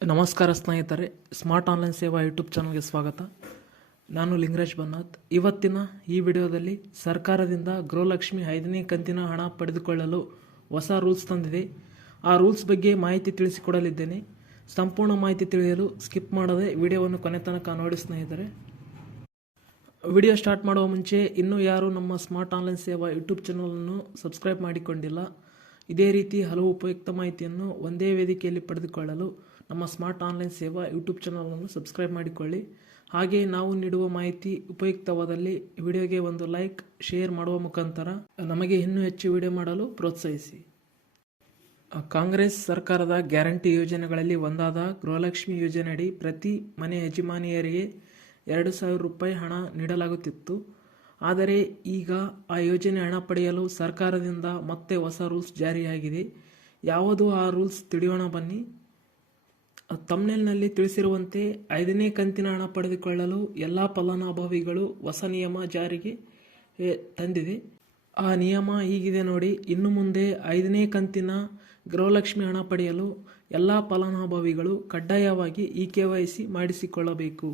ನಮಸ್ಕಾರ ಸ್ನೇಹಿತರೆ, smart online ಸೇವಾ ಯೂಟ್ಯೂಬ್ ಚಾನಲ್ಗೆ ಸ್ವಾಗತ. ನಾನು ಲಿಂಗರಾಜ್ ಬನ್ನಾಥ್. ಇವತ್ತಿನ ಈ ವಿಡಿಯೋದಲ್ಲಿ ಸರ್ಕಾರದಿಂದ ಗೃಹಲಕ್ಷ್ಮಿ 5ನೇ ಕಂತಿನ ಹಣ ಪಡೆದುಕೊಳ್ಳಲು ಹೊಸ ರೂಲ್ಸ್ ತಂದಿದೆ. ಆ ರೂಲ್ಸ್ ಬಗ್ಗೆ ಮಾಹಿತಿ ತಿಳಿಸಿಕೊಡಲಿದ್ದೇನೆ. ಸಂಪೂರ್ಣ ಮಾಹಿತಿ ತಿಳಿಯಲು ಸ್ಕಿಪ್ ಮಾಡದೆ ವಿಡಿಯೋವನ್ನು ಕೊನೆ ತನಕ ನೋಡಿ ಸ್ನೇಹಿತರೆ. ವಿಡಿಯೋ ಸ್ಟಾರ್ಟ್ ಮಾಡುವ ಮುಂಚೆ ಇನ್ನೂ ಯಾರು ನಮ್ಮ ಸ್ಮಾರ್ಟ್ ಆನ್ಲೈನ್ ಸೇವಾ ಯೂಟ್ಯೂಬ್ ಚಾನಲನ್ನು ಸಬ್ಸ್ಕ್ರೈಬ್ ಮಾಡಿಕೊಂಡಿಲ್ಲ, ಇದೇ ರೀತಿ ಹಲವು ಉಪಯುಕ್ತ ಮಾಹಿತಿಯನ್ನು ಒಂದೇ ವೇದಿಕೆಯಲ್ಲಿ ಪಡೆದುಕೊಳ್ಳಲು ನಮ್ಮ ಸ್ಮಾರ್ಟ್ ಆನ್ಲೈನ್ ಸೇವಾ ಯೂಟ್ಯೂಬ್ ಚಾನಲನ್ನು ಸಬ್ಸ್ಕ್ರೈಬ್ ಮಾಡಿಕೊಳ್ಳಿ. ಹಾಗೆ ನಾವು ನೀಡುವ ಮಾಹಿತಿ ಉಪಯುಕ್ತವಾದಲ್ಲಿ ವಿಡಿಯೋಗೆ ಒಂದು ಲೈಕ್, ಶೇರ್ ಮಾಡುವ ಮುಖಾಂತರ ನಮಗೆ ಇನ್ನೂ ಹೆಚ್ಚು ವಿಡಿಯೋ ಮಾಡಲು ಪ್ರೋತ್ಸಾಹಿಸಿ. ಕಾಂಗ್ರೆಸ್ ಸರ್ಕಾರದ ಗ್ಯಾರಂಟಿ ಯೋಜನೆಗಳಲ್ಲಿ ಒಂದಾದ ಗೃಹಲಕ್ಷ್ಮಿ ಯೋಜನೆಯಡಿ ಪ್ರತಿ ಮನೆ ಯಜಮಾನಿಯರಿಗೆ 2,000 ರೂಪಾಯಿ ಹಣ ನೀಡಲಾಗುತ್ತಿತ್ತು. ಆದರೆ ಈಗ ಆ ಯೋಜನೆ ಹಣ ಪಡೆಯಲು ಸರ್ಕಾರದಿಂದ ಮತ್ತೆ ಹೊಸ ರೂಲ್ಸ್ ಜಾರಿಯಾಗಿದೆ. ಯಾವುದು ಆ ರೂಲ್ಸ್ ತಿಳಿಯೋಣ ಬನ್ನಿ. ತಮ್ನೇಲ್ನಲ್ಲಿ ತಿಳಿಸಿರುವಂತೆ 5ನೇ ಕಂತಿನ ಹಣ ಪಡೆದುಕೊಳ್ಳಲು ಎಲ್ಲ ಫಲಾನುಭವಿಗಳು ಹೊಸ ನಿಯಮ ಜಾರಿಗೆ ತಂದಿದೆ. ಆ ನಿಯಮ ಹೀಗಿದೆ ನೋಡಿ. ಇನ್ನು ಮುಂದೆ 5ನೇ ಕಂತಿನ ಗೃಹಲಕ್ಷ್ಮಿ ಹಣ ಪಡೆಯಲು ಎಲ್ಲ ಫಲಾನುಭವಿಗಳು ಕಡ್ಡಾಯವಾಗಿ KYC ಮಾಡಿಸಿಕೊಳ್ಳಬೇಕು.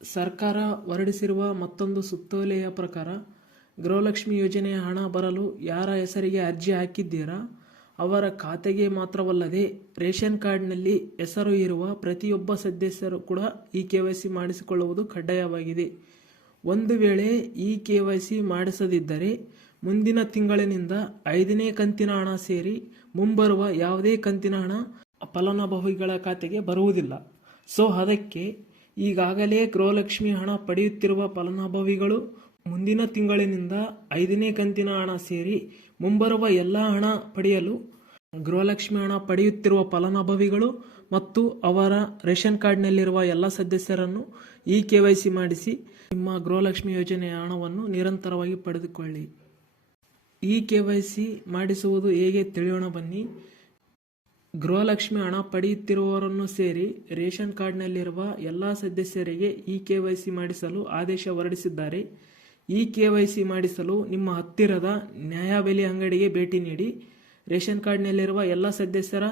ಸರ್ಕಾರ ಹೊರಡಿಸಿರುವ ಮತ್ತೊಂದು ಸುತ್ತೋಲೆಯ ಪ್ರಕಾರ ಗೃಹಲಕ್ಷ್ಮಿ ಯೋಜನೆಯ ಹಣ ಬರಲು ಯಾರ ಹೆಸರಿಗೆ ಅರ್ಜಿ ಹಾಕಿದ್ದೀರಾ ಅವರ ಖಾತೆಗೆ ಮಾತ್ರವಲ್ಲದೆ ರೇಷನ್ ಕಾರ್ಡ್ನಲ್ಲಿ ಹೆಸರು ಇರುವ ಪ್ರತಿಯೊಬ್ಬ ಸದಸ್ಯರು ಕೂಡ KYC ಮಾಡಿಸಿಕೊಳ್ಳುವುದು ಕಡ್ಡಾಯವಾಗಿದೆ. ಒಂದು ವೇಳೆ KYC ಮಾಡಿಸದಿದ್ದರೆ ಮುಂದಿನ ತಿಂಗಳಿನಿಂದ 5ನೇ ಕಂತಿನ ಹಣ ಸೇರಿ ಮುಂಬರುವ ಯಾವುದೇ ಕಂತಿನ ಹಣ ಫಲಾನುಭವಿಗಳ ಖಾತೆಗೆ ಬರುವುದಿಲ್ಲ. ಸೊ ಅದಕ್ಕೆ ಈಗಾಗಲೇ ಗೃಹಲಕ್ಷ್ಮಿ ಹಣ ಪಡೆಯುತ್ತಿರುವ ಫಲಾನುಭವಿಗಳು ಮುಂದಿನ ತಿಂಗಳಿನಿಂದ 5ನೇ ಕಂತಿನ ಹಣ ಸೇರಿ ಮುಂಬರುವ ಎಲ್ಲ ಹಣ ಪಡೆಯಲು ಗೃಹಲಕ್ಷ್ಮಿ ಹಣ ಪಡೆಯುತ್ತಿರುವ ಫಲಾನುಭವಿಗಳು ಮತ್ತು ಅವರ ರೇಷನ್ ಕಾರ್ಡ್ನಲ್ಲಿರುವ ಎಲ್ಲ ಸದಸ್ಯರನ್ನು KYC ಮಾಡಿಸಿ ನಿಮ್ಮ ಗೃಹಲಕ್ಷ್ಮಿ ಯೋಜನೆಯ ಹಣವನ್ನು ನಿರಂತರವಾಗಿ ಪಡೆದುಕೊಳ್ಳಿ. KYC ಮಾಡಿಸುವುದು ಹೇಗೆ ತಿಳಿಯೋಣ ಬನ್ನಿ. ಗೃಹಲಕ್ಷ್ಮಿ ಹಣ ಪಡೆಯುತ್ತಿರುವವರನ್ನು ಸೇರಿ ರೇಷನ್ ಕಾರ್ಡ್ನಲ್ಲಿರುವ ಎಲ್ಲ ಸದಸ್ಯರಿಗೆ KYC ಮಾಡಿಸಲು ಆದೇಶ ಹೊರಡಿಸಿದ್ದಾರೆ. KYC ಮಾಡಿಸಲು ನಿಮ್ಮ ಹತ್ತಿರದ ನ್ಯಾಯಬೆಲೆ ಅಂಗಡಿಗೆ ಭೇಟಿ ನೀಡಿ ರೇಷನ್ ಕಾರ್ಡ್ನಲ್ಲಿರುವ ಎಲ್ಲ ಸದಸ್ಯರ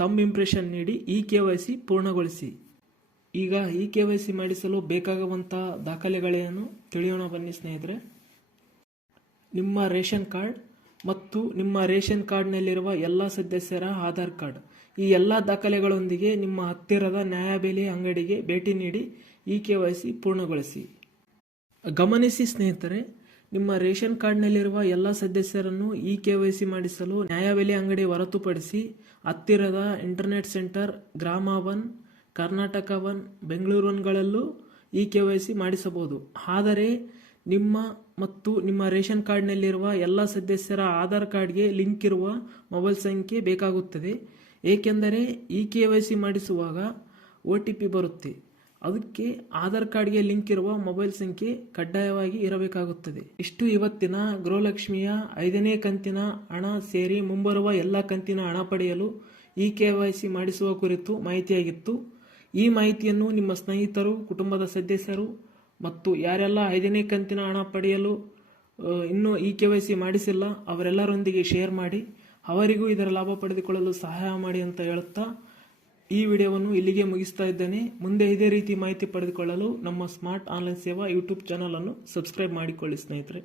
ಥಂಬ್ ಇಂಪ್ರೆಷನ್ ನೀಡಿ KYC ಪೂರ್ಣಗೊಳಿಸಿ. ಈಗ KYC ಮಾಡಿಸಲು ಬೇಕಾಗುವಂಥ ದಾಖಲೆಗಳೇನು ತಿಳಿಯೋಣ ಬನ್ನಿ ಸ್ನೇಹಿತರೆ. ನಿಮ್ಮ ರೇಷನ್ ಕಾರ್ಡ್ ಮತ್ತು ನಿಮ್ಮ ರೇಷನ್ ಕಾರ್ಡ್ನಲ್ಲಿರುವ ಎಲ್ಲ ಸದಸ್ಯರ ಆಧಾರ್ ಕಾರ್ಡ್, ಈ ಎಲ್ಲ ದಾಖಲೆಗಳೊಂದಿಗೆ ನಿಮ್ಮ ಹತ್ತಿರದ ನ್ಯಾಯಬೆಲೆ ಅಂಗಡಿಗೆ ಭೇಟಿ ನೀಡಿ KYC ಪೂರ್ಣಗೊಳಿಸಿ. ಗಮನಿಸಿ ಸ್ನೇಹಿತರೆ, ನಿಮ್ಮ ರೇಷನ್ ಕಾರ್ಡ್ನಲ್ಲಿರುವ ಎಲ್ಲ ಸದಸ್ಯರನ್ನು KYC ಮಾಡಿಸಲು ನ್ಯಾಯಬೆಲೆ ಅಂಗಡಿ ಹೊರತುಪಡಿಸಿ ಹತ್ತಿರದ ಇಂಟರ್ನೆಟ್ ಸೆಂಟರ್, ಗ್ರಾಮ 1, ಕರ್ನಾಟಕ 1, ಬೆಂಗಳೂರು 1ಗಳಲ್ಲೂ KYC ಮಾಡಿಸಬಹುದು. ಆದರೆ ನಿಮ್ಮ ಮತ್ತು ನಿಮ್ಮ ರೇಷನ್ ಕಾರ್ಡ್ನಲ್ಲಿರುವ ಎಲ್ಲ ಸದಸ್ಯರ ಆಧಾರ್ ಕಾರ್ಡ್ಗೆ ಲಿಂಕ್ ಇರುವ ಮೊಬೈಲ್ ಸಂಖ್ಯೆ ಬೇಕಾಗುತ್ತದೆ. ಏಕೆಂದರೆ KYC ಮಾಡಿಸುವಾಗ OTP ಬರುತ್ತೆ. ಅದಕ್ಕೆ ಆಧಾರ್ ಕಾರ್ಡ್ಗೆ ಲಿಂಕ್ ಇರುವ ಮೊಬೈಲ್ ಸಂಖ್ಯೆ ಕಡ್ಡಾಯವಾಗಿ ಇರಬೇಕಾಗುತ್ತದೆ. ಇಷ್ಟು ಇವತ್ತಿನ ಗೃಹಲಕ್ಷ್ಮಿಯ 5ನೇ ಕಂತಿನ ಹಣ ಸೇರಿ ಮುಂಬರುವ ಎಲ್ಲ ಕಂತಿನ ಹಣ ಪಡೆಯಲು KYC ಮಾಡಿಸುವ ಕುರಿತು ಮಾಹಿತಿಯಾಗಿತ್ತು. ಈ ಮಾಹಿತಿಯನ್ನು ನಿಮ್ಮ ಸ್ನೇಹಿತರು, ಕುಟುಂಬದ ಸದಸ್ಯರು ಮತ್ತು ಯಾರೆಲ್ಲ 5ನೇ ಕಂತಿನ ಹಣ ಪಡೆಯಲು ಇನ್ನೂ KYC ಮಾಡಿಸಿಲ್ಲ ಅವರೆಲ್ಲರೊಂದಿಗೆ ಶೇರ್ ಮಾಡಿ ಅವರಿಗೂ ಇದರ ಲಾಭ ಪಡೆದುಕೊಳ್ಳಲು ಸಹಾಯ ಮಾಡಿ ಅಂತ ಹೇಳುತ್ತಾ ಈ ವಿಡಿಯೋವನ್ನು ಇಲ್ಲಿಗೆ ಮುಗಿಸ್ತಾ ಇದ್ದೇನೆ. ಮುಂದೆ ಇದೇ ರೀತಿ ಮಾಹಿತಿ ಪಡೆದುಕೊಳ್ಳಲು ನಮ್ಮ ಸ್ಮಾರ್ಟ್ ಆನ್ಲೈನ್ ಸೇವಾ ಯೂಟ್ಯೂಬ್ ಚಾನಲನ್ನು ಸಬ್ಸ್ಕ್ರೈಬ್ ಮಾಡಿಕೊಳ್ಳಿ ಸ್ನೇಹಿತರೆ.